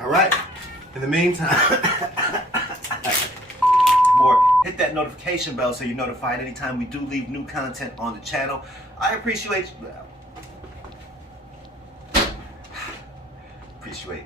All right. In the meantime, more, hit that notification bell so you're notified anytime we do leave new content on the channel. I appreciate you. Appreciate.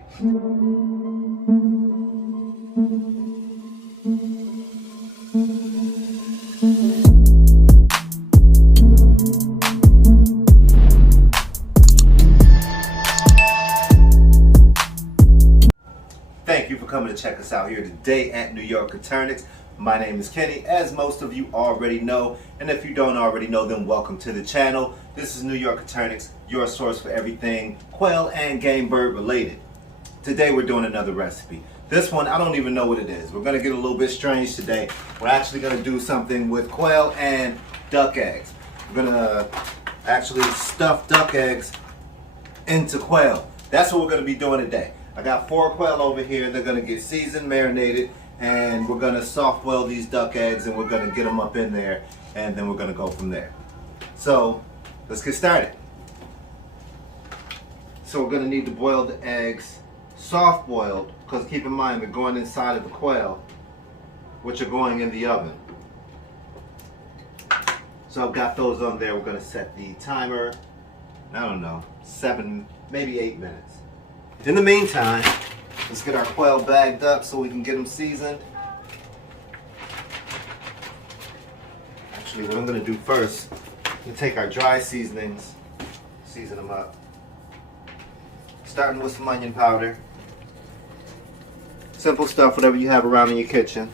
Thank you for coming to check us out here today at NYCoturnix. My name is Kenny, as most of you already know, and if you don't already know, then welcome to the channel. This is NYCoturnix, your source for everything quail and game bird related. Today we're doing another recipe. This one, I don't even know what it is. We're gonna get a little bit strange today. We're actually gonna do something with quail and duck eggs. We're gonna actually stuff duck eggs into quail. That's what we're gonna be doing today. I got 4 quail over here. They're gonna get seasoned, marinated, and we're gonna soft boil these duck eggs and we're gonna get them up in there, and then we're gonna go from there. So let's get started. So we're gonna need to boil the eggs soft boiled, because keep in mind they're going inside of the quail, which are going in the oven. So I've got those on there. We're gonna set the timer, I don't know, 7, maybe 8 minutes. In the meantime, let's get our quail bagged up so we can get them seasoned. Actually, what I'm going to do first, we'll take our dry seasonings, season them up. Starting with some onion powder. Simple stuff, whatever you have around in your kitchen.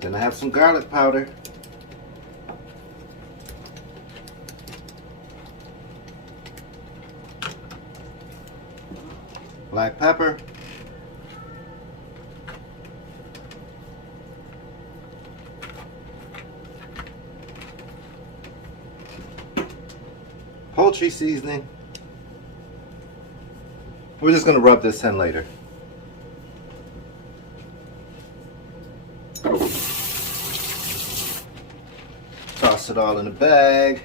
Then I have some garlic powder. Black pepper. Poultry seasoning. We're just going to rub this in later. Toss it all in the bag.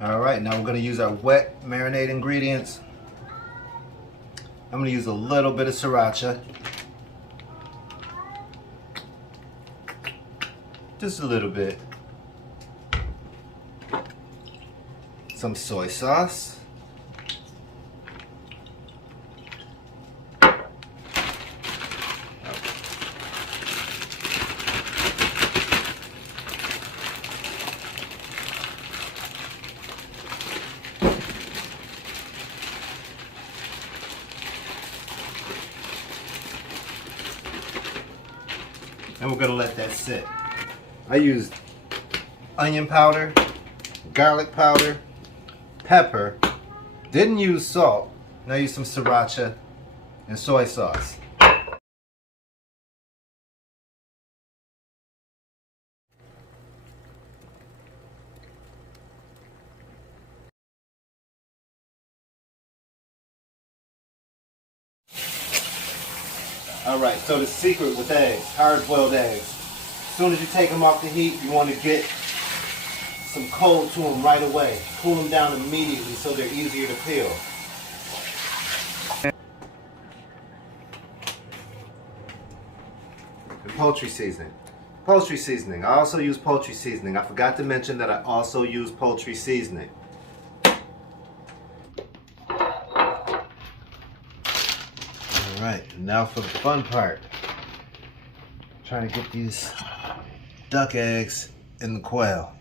All right, now we're going to use our wet marinade ingredients. I'm going to use a little bit of Sriracha. Just a little bit. Some soy sauce. And we're going to let that sit. I used onion powder, garlic powder, pepper, didn't use salt, and I used some Sriracha and soy sauce. Alright, so the secret with eggs, hard-boiled eggs, as soon as you take them off the heat, you want to get some cold to them right away. Cool them down immediately so they're easier to peel. And poultry seasoning. Poultry seasoning. I also use poultry seasoning. I forgot to mention that I also use poultry seasoning. Alright, now for the fun part. Trying to get these duck eggs in the quail.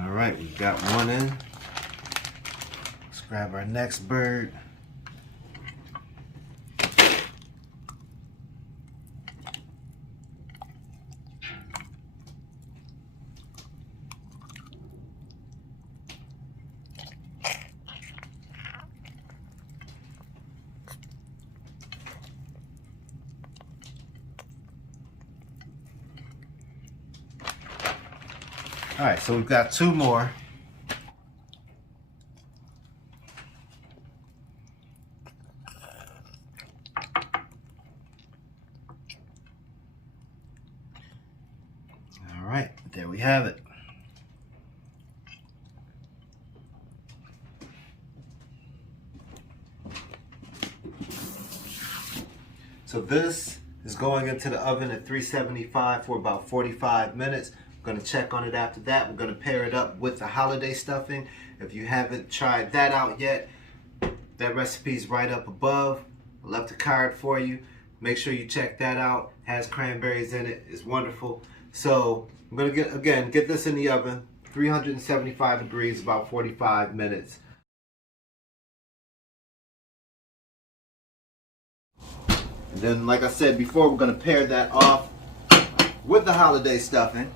Alright, we've got one in. Let's grab our next bird. All right, so we've got 2 more. All right, there we have it. So this is going into the oven at 375 for about 45 minutes. I'm going to check on it after that. We're going to pair it up with the holiday stuffing. If you haven't tried that out yet, that recipe's right up above. I left a card for you. Make sure you check that out. It has cranberries in it. It's wonderful. So I'm going to get this in the oven, 375 degrees, about 45 minutes. And then, like I said before, we're going to pair that off with the holiday stuffing.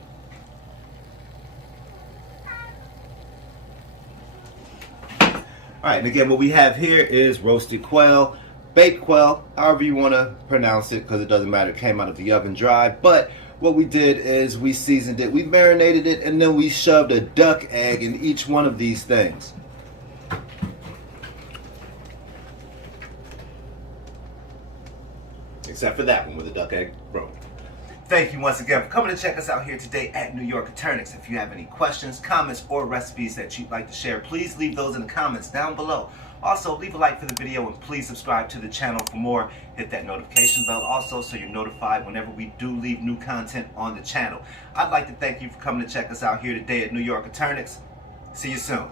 Alright, and again, what we have here is roasted quail, baked quail, however you want to pronounce it, because it doesn't matter, it came out of the oven dry. But what we did is we seasoned it, we marinated it, and then we shoved a duck egg in each one of these things. Except for that one with the duck egg broke. Thank you once again for coming to check us out here today at NYCoturnix. If you have any questions, comments, or recipes that you'd like to share, please leave those in the comments down below. Also, leave a like for the video and please subscribe to the channel for more. Hit that notification bell also so you're notified whenever we do leave new content on the channel. I'd like to thank you for coming to check us out here today at NYCoturnix. See you soon.